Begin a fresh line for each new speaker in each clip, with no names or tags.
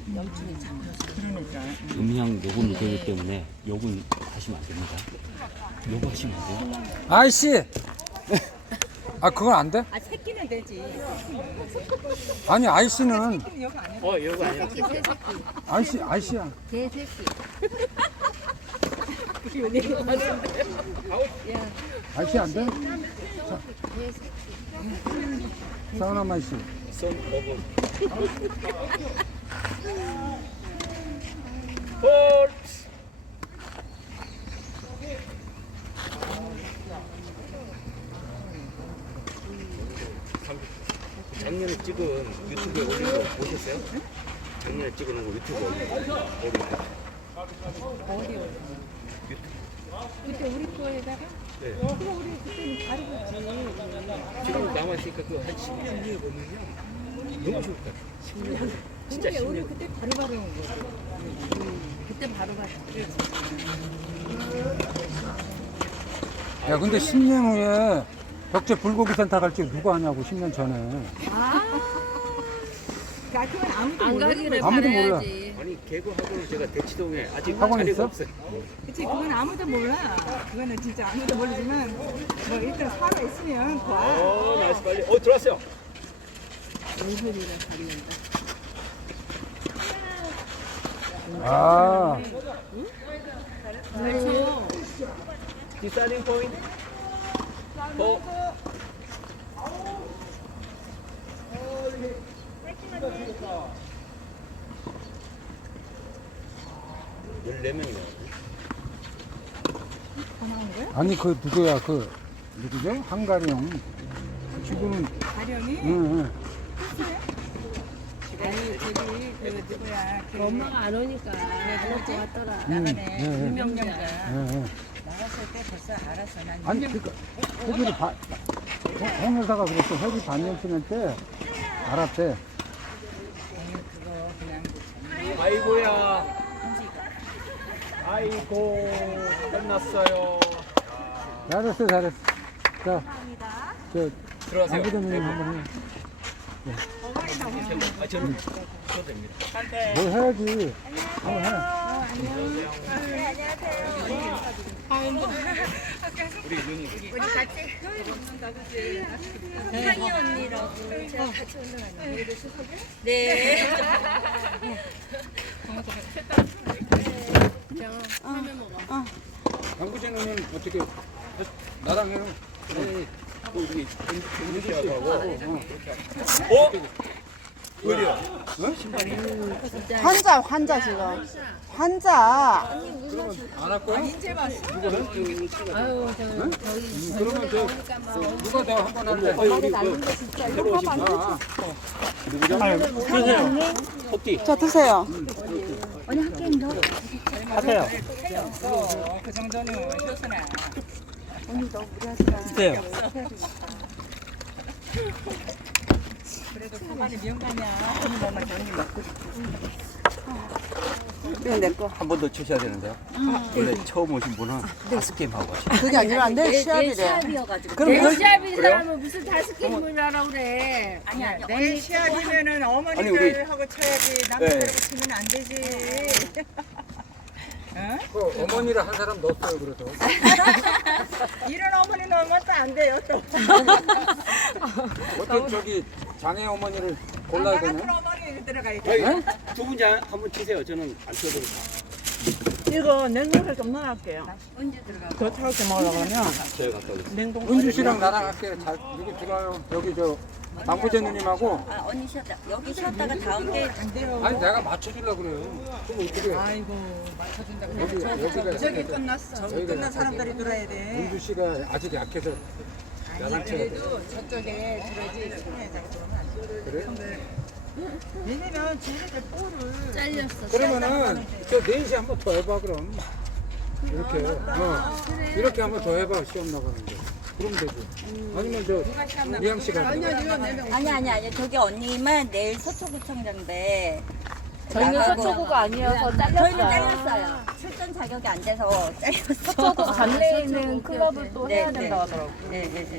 염증이 잡혀서. 그러니까.
음향 녹음 되기 때문에 욕은 하시면 안 됩니다. 욕하시면 안 돼요.
아이씨! 아, 그건 안 돼?
아, 새끼는 되지.
아니, 아이씨는.
욕 아니야.
아이씨야.
개새끼.
아이씨 안 돼? 사우나 아이씨.
손 오브. 볼. 작년에 찍은 유튜브에 올린 거 보셨어요? 작년에 찍어놓은 거 유튜브에 올린 거.
어디 올려? 그때 우리 거에다가?
네.
그거 우리 그때는 다르겠지.
지금 남아있으니까 그 한 10년 후에 보면요. 너무 좋을 것 같아요. 10년. 진짜
근데 우리
10년.
그때 바로바로 온 거지. 그때 바로바로.
야, 근데 10년 후에 덕제 불고기 센터 갈지 누가 하냐고, 10년 전에.
그건 아무도
안
모르는
가기를
거지.
아무도 몰라.
바라야지.
아니 개그 학원을 제가 대치동에 아직
학원
자리가
있어?
없어요.
그치, 그건 아무도 몰라. 그거는 진짜 아무도 모르지만, 뭐 일단 살아 있으면 봐.
나이스 빨리. 들어왔어요.
얼굴이랑 다리인다.
아,
디사이딩 포인트. (14명이) 나왔네.
다 나온 거야?
아니, 그 누구야, 그, 누구죠? 한가리 형. 지금은,
가령이?
응.
아니, 저기, 그 누구야. 그
엄마가 안 오니까 안 올 것 같더라.
나가네.
응.
유명자.
응.
나갔을 때 벌써 알았어. 난
아니, 그니까, 회비를 홍 여사가 그랬어. 회비 반년치면 때, 알았대.
그거 그냥
아이고야. 아이고 끝났어요.
잘했어, 잘했어. 자,
들어가세요.
안부대님 한번 해.
저는 줘도 됩니다.
뭘 해야지. 한번 해.
우리 윤희.
상희 언니라고 제가 같이 운동하는
네.
양구진 누님 어떻게, 나랑 해요?
네. 우리 윤희 씨하고. 왜요?
환자 지금 환자
안 할 거야?
인제 봤어?
아유 저기
그러면 누가 더 한 번 할래?
우리 새로 오신 분. 누구죠? 토끼.
자 드세요.
하세요.
그 정도는 효선아.
드세요.
그래도 가만히 명가냐. 하는 것만 정리 먹고
이건 내 거.
한 번 더 치셔야 되는데요. 원래 처음 오신 분은 다섯 게임 하고 가시죠.
그게 아니라 안 돼. 시합이래.
시합이어가지고
그럼 그-
시합인 사람은 무슨 다섯 게임을 하라 그래.
아니야. 내 시합이면은
아니, 우리-
어머니들하고 쳐야지. 남자들하고
네.
치면 안 되지. 어?
그 어머니를 한 사람 넣었어요, 그래도.
이런 어머니 넣으면 또 안 돼요, 또.
어떤 저기 장애 어머니를
나
골라야
같은
되나?
어머니 들어가야 돼.
두분 한번 치세요. 저는 안 쳐도.
이거 냉동실에 좀 넣어갈게요.
언제 들어가?
더 차갑게 먹으려고 그러면
제가 갔다 오겠습니다.
냉동.
은주 씨랑 나랑 할게. 잘, 여기 들어와요. 여기 저, 남구재 누님하고.
아, 언니 쉬었다. 여기 쉬었다가 다음 게
안 돼요.
아니, 내가 맞춰주려고 그래요. 그럼 어떻게 해?
아이고, 맞춰준다.
여기가
저기 끝났어. 저기
여기가
끝난 사람들이 들어야 돼.
은주 씨가 아직 약해서 야단 쳐야 돼.
그래도 저쪽에 들어야지. 승리자가 들어오면 안 돼.
그래?
왜냐면 쟤네들 볼을
잘렸어.
그러면은 저 4시 한 번 더 해봐, 그럼. 이렇게. 이렇게 한 번 더 해봐, 시험 나가는데. 그러면 되지. 아니면 저, 이양 씨가.
아니 저기 언니만 내일 서초구청장인데
저희는
나가고-
서초구가 아니어서
저희는
잘렸어요.
잘렸어요. 출전 자격이 안 돼서 잘렸어.
서초구 관내에 있는 클럽을 또
네,
해야
네.
된다고 하더라고.
네.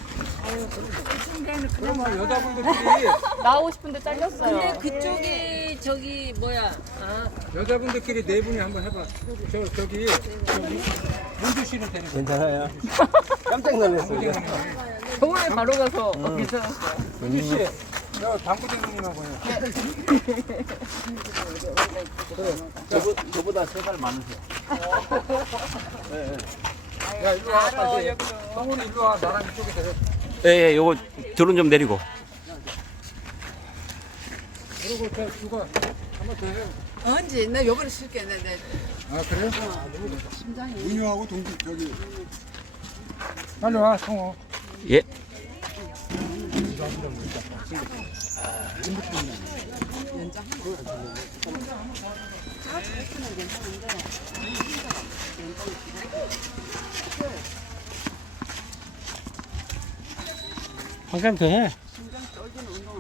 그러면 여자분들끼리
나오고 싶은데 잘렸어요.
근데 그쪽이
저기 뭐야? 아,
여자분들끼리 네 분이 한번 해봐. 저기 문주 씨는 되는 거.
괜찮아요. 깜짝 놀랐어요.
병원에 바로 가서 괜찮았어요.
문주 씨, 저 당구장님하고 해.
저보다 3살 많으세요.
야, 일로 와, 빨리. 성훈이 일로 와, 나랑 이쪽에 해.
예, 요거 드론 좀 내리고.
그리고 저 누가 한번 더 해.
언제? 나 요번에 쉴게. 네.
아, 그래? 은유하고 동기, 저기. 빨리 와, 성호.
예.
한 칸 더 해.